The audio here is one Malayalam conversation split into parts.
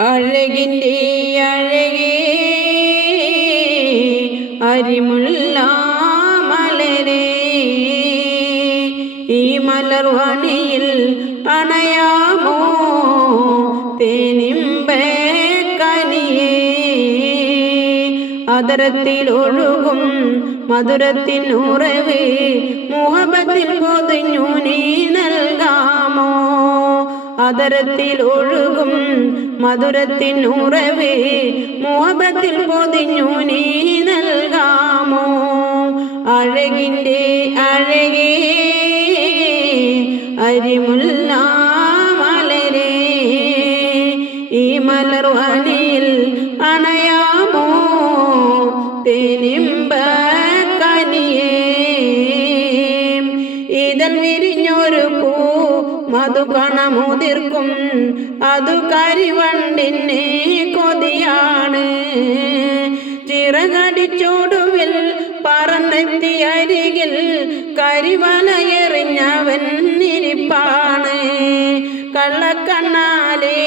അഴകിന്റെ അഴകേ അരിമുള്ള മലരേ. ഈ മലർവണിയിൽ അണയാമോ തേനിമ്പ കനിയേ. മധുരത്തിനുറവ് മുഹബത്തിൽ പൊതിഞ്ഞു നീ നൽകാമോ അതരത്തിൽ ഒഴുകും മധുരത്തിൻ ഉറവ് മോഹത്തിൽ പൊതിഞ്ഞു നീ നൽകാമോ? അഴകിന്റെ അഴകേ അരിമുല്ല മലരേ ഈ മലർവനിയിൽ അണയാമോ മധുകണമുതിർക്കും അതു കരിവണ്ടിനെ കൊതിയാണ്. ചിറകടിച്ചോടുവിൽ പറന്നെത്തി അരികിൽ കരിവലയെറിഞ്ഞവൻ ഇരിപ്പാണ്. കള്ളക്കണ്ണാലേ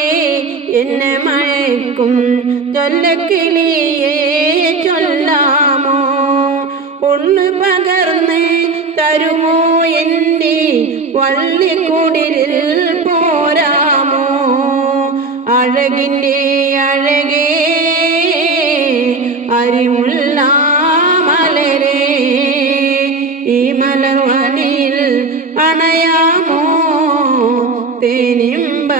എന്നെ മയക്കും. ചൊല്ലക്കിളിയേ ചൊല്ലാമോ? ഒന്ന് പകർന്ന് തരുമോ? എന്റെ വള്ളിക്കുടിലിൽ പോരാമോ? അഴകിന്റെ അഴകേ അരിമുള്ള മലരേ ഈ മലവനിൽ അണയാമോ? തേനിമ്പ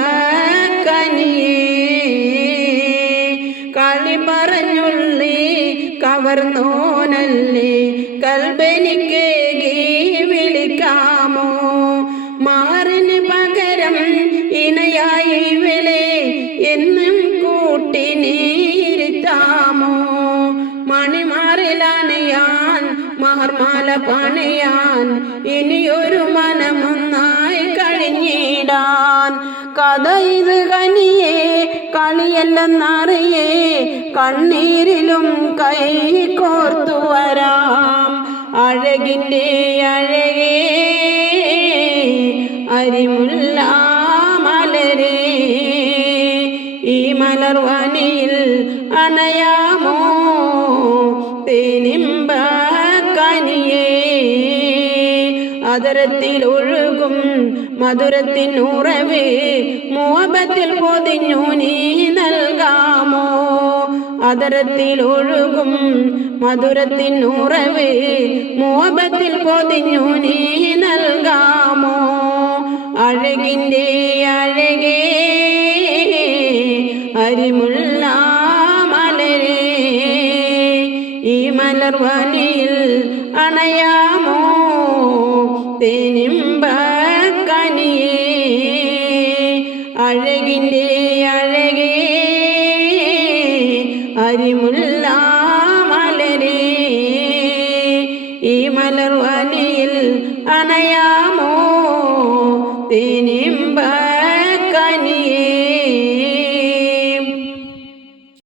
കളി പറഞ്ഞുള്ളി കവർന്നോനല്ലേ കൽബനിക്കേകി വിളിക്കാമോ മാറിന് പകരം ഇണയായി വിളെ എന്നും കൂട്ടിനീരുത്താമോ മണിമാറിലാണ് ഞാൻ മഹർമാല പണിയാൻ ഇനിയൊരു മനമൊന്നായി കഴിഞ്ഞിടാൻ. കഥ ഇത് കനിയേ കളിയല്ലെന്നറിയേ കണ്ണീരിലും കൈ കോർത്തു വരാം. അഴകിന്റെ അരിമുല്ല മലരേ ഈ മലർവനിയിൽ അണയാമോ? തേനിമ്പ കനിയേ അതരത്തിൽ ഒഴുകും മധുരത്തിൻ ഉറവേ മുഹബത്തിൽ പൊതിഞ്ഞു നീ നൽകാമോ? അതരത്തിൽ ഒഴുകും മധുരത്തിൻ ഉറവേ മുഹബത്തിൽ പൊതിഞ്ഞു നീ അഴകിന്റെ അഴകേ അരിമുള്ള മലരേ. ഈ മലർവനിയിൽ അണയാമോ തേനിമ്പ കനിയേ. അഴകിന്റെ അഴകേ അരിമുള്ള മലരേ. ഈ മലർവനിയിൽ അണയാമോ തേനി